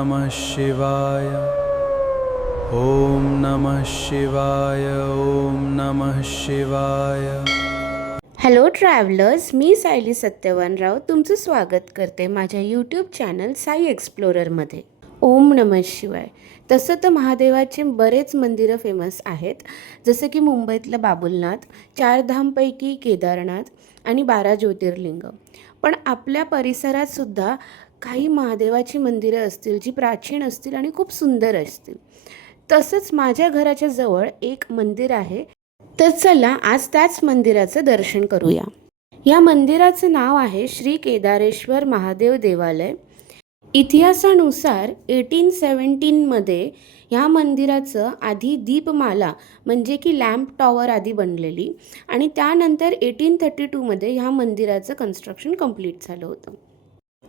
नमः शिवाय। ओम नमः शिवाय। ओम नमः शिवाय। हॅलो ट्रॅव्हलर्स, मी सायली सत्यवानराव तुमचं स्वागत करते माझ्या यूट्यूब चॅनल साई एक्सप्लोररमध्ये। ओम नमः शिवाय। तसं तर महादेवाचे बरेच मंदिरं फेमस आहेत, जसं की मुंबईतलं बाबुलनाथ, चारधामपैकी केदारनाथ आणि 12 ज्योतिर्लिंग। पण आपल्या परिसरात सुद्धा काही महादेवाची मंदिरं असतील जी प्राचीन असतील आणि खूप सुंदर असतील। तसंच माझ्या घराच्या जवळ एक मंदिर आहे, तर चला आज त्याच मंदिराचं दर्शन करूया। या मंदिराचं नाव आहे श्री केदारेश्वर महादेव देवालय। इतिहासानुसार 1817मध्ये ह्या मंदिराचं आधी दीपमाला म्हणजे की लॅम्प टॉवर आधी बनलेली आणि त्यानंतर 1832मध्ये ह्या मंदिराचं कन्स्ट्रक्शन कंप्लीट झालं होतं।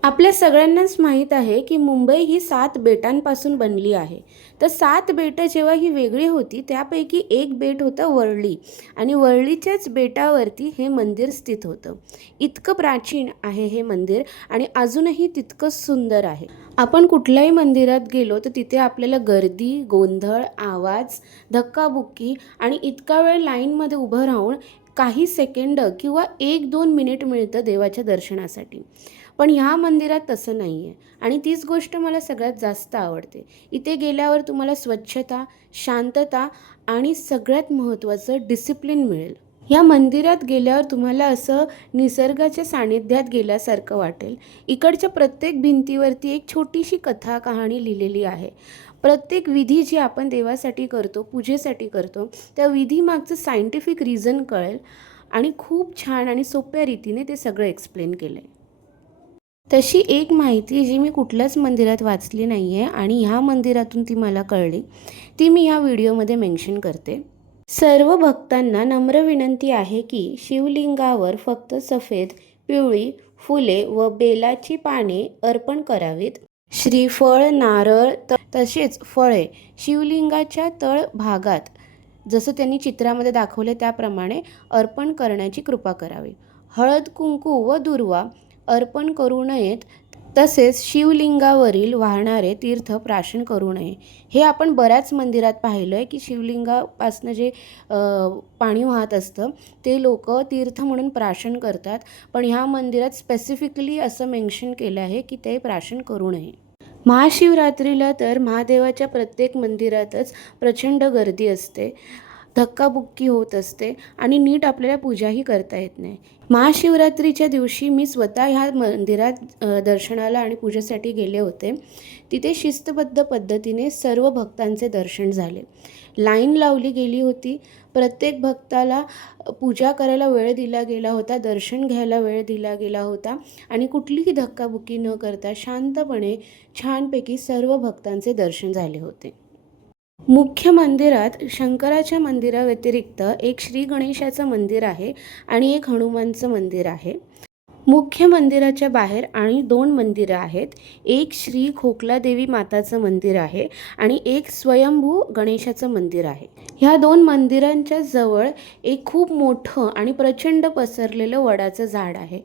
आपल्या सगळ्यांनाच माहीत आहे की मुंबई ही 7 बेटांपासून बनली आहे। तर 7 बेटं जेव्हा ही वेगळी होती त्यापैकी एक बेट होतं वरळी आणि वरळीच्याच बेटावरती हे मंदिर स्थित होतं। इतकं प्राचीन आहे हे मंदिर आणि अजूनही तितकंच सुंदर आहे। आपण कुठल्याही मंदिरात गेलो तर तिथे आपल्याला गर्दी, गोंधळ, आवाज, धक्काबुक्की आणि इतका वेळ लाईनमध्ये उभं राहून काही सेकंड किंवा 1-2 मिनिट मिळतं देवाच्या दर्शनासाठी। पण ह्या मंदिरात तसं नाही आहे आणि तीच गोष्ट मला सगळ्यात जास्त आवडते। इथे गेल्यावर तुम्हाला स्वच्छता, शांतता आणि सगळ्यात महत्त्वाचं डिसिप्लिन मिळेल। या मंदिरात गेल्यावर तुम्हाला असं निसर्गाच्या सानिध्यात गेल्यासारखं वाटेल। इकडच्या प्रत्येक भिंतीवरती एक छोटीशी कथा कहाणी लिहिलेली आहे। प्रत्येक विधी जी आपण देवासाठी करतो, पूजेसाठी करतो, त्या विधीमागचं सायंटिफिक रिझन कळेल आणि खूप छान आणि सोप्या रीतीने ते सगळं एक्सप्लेन केलं आहे। तशी एक माहिती जी मी कुठल्याच मंदिरात वाचली नाही आहे आणि ह्या मंदिरातून ती मला कळली, ती मी ह्या व्हिडिओमध्ये मेन्शन करते। सर्व भक्तांना नम्र विनंती आहे की शिवलिंगावर फक्त सफेद, पिवळी फुले व बेलाची पाने अर्पण करावीत। श्रीफळ, नारळ तसेच फळे शिवलिंगाच्या तळ भागात जसं त्यांनी चित्रामध्ये दाखवले त्याप्रमाणे अर्पण करण्याची कृपा करावी। हळद, कुंकू व दुर्वा अर्पण करू नयेत, तसेच शिवलिंगावरील वाहणारे तीर्थ प्राशन करू नये। हे आपण बऱ्याच मंदिरात पाहिलं आहे की शिवलिंगापासनं जे पाणी वाहत असतं ते लोक तीर्थ म्हणून प्राशन करतात, पण ह्या मंदिरात स्पेसिफिकली असं मेन्शन केलं आहे की ते प्राशन करू नये। महाशिवरात्रीला तर महादेवाच्या प्रत्येक मंदिरातच प्रचंड गर्दी असते, धक्काबुक्की होत असते आणि नीट आपल्याला पूजाही करता येत नाही। महाशिवरात्रीच्या दिवशी मी स्वतः ह्या मंदिरात दर्शनाला आणि पूजेसाठी गेले होते। तिथे शिस्तबद्ध पद्धतीने सर्व भक्तांचे दर्शन झाले। लाईन लावली गेली होती, प्रत्येक भक्ताला पूजा करायला वेळ दिला गेला होता, दर्शन घ्यायला वेळ दिला गेला होता आणि कुठलीही धक्काबुक्की न करता शांतपणे छानपैकी सर्व भक्तांचे दर्शन झाले होते। मुख्य मंदिरात शंकराच्या मंदिराव्यतिरिक्त एक श्री गणेशाचं मंदिर आहे आणि एक हनुमानचं मंदिर आहे। मुख्य मंदिराच्या बाहेर आणि 2 मंदिरं आहेत। एक श्री खोकलादेवी माताचं मंदिर आहे आणि एक स्वयंभू गणेशाचं मंदिर आहे। ह्या 2 मंदिरांच्या जवळ एक खूप मोठं आणि प्रचंड पसरलेलं वडाचं झाड आहे।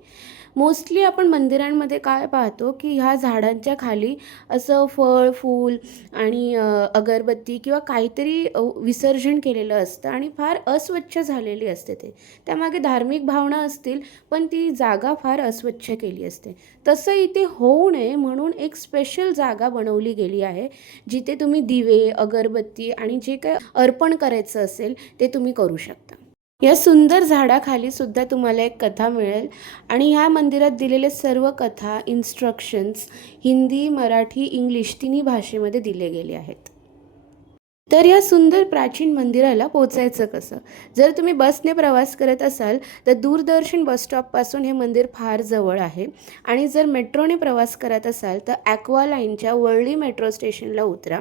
मोस्टली आपण मंदिरांमध्ये काय पाहतो की ह्या झाडांच्या खाली असं फळ, फूल आणि अगरबत्ती किंवा काहीतरी विसर्जन केलेलं असतं आणि फार अस्वच्छ झालेली असते ते। त्यामागे धार्मिक भावना असतील, पण ती जागा फार अस्वच्छ केली असते। तसं इथे होऊ नये म्हणून एक स्पेशल जागा बनवली गेली आहे, जिथे तुम्ही दिवे, अगरबत्ती आणि जे काय अर्पण करायचं असेल ते तुम्ही करू शकता। या सुंदर झाडाखाली सुद्धा तुम्हाला एक कथा मिळेल आणि ह्या मंदिरात दिलेले सर्व कथा, इन्स्ट्रक्शन्स हिंदी, मराठी, इंग्लिश तिन्ही भाषेमध्ये दिले गेले आहेत। तर या सुंदर प्राचीन मंदिराला पोचायचं कसं? जर तुम्ही बसने प्रवास करत असाल तर दूरदर्शन बसस्टॉपपासून हे मंदिर फार जवळ आहे आणि जर मेट्रोने प्रवास करत असाल तर ॲक्वा लाईनच्या वरळी मेट्रो स्टेशनला उतरा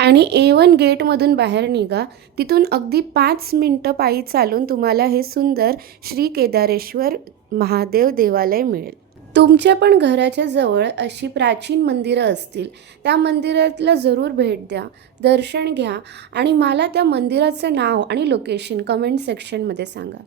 आणि A1 गेटमधून बाहेर निघा। तिथून अगदी 5 मिनिटं पायी चालून तुम्हाला हे सुंदर श्री केदारेश्वर महादेव देवालय मिळेल। तुमच्या पण घराच्या जवळ अशी प्राचीन मंदिरं असतील, त्या मंदिरातला जरूर भेट द्या, दर्शन घ्या आणि मला त्या मंदिराचं नाव आणि लोकेशन कमेंट सेक्शनमध्ये सांगा।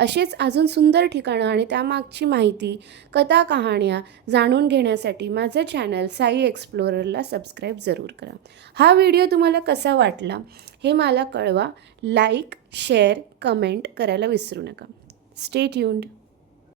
असेच अजून सुंदर ठिकाणं आणि त्यामागची माहिती, कथा कहाण्या जाणून घेण्यासाठी माझं चॅनल साई एक्सप्लोररला सबस्क्राईब जरूर करा. हा व्हिडिओ तुम्हाला कसा वाटला हे मला कळवा. लाईक, शेअर, कमेंट करायला विसरू नका. Stay tuned.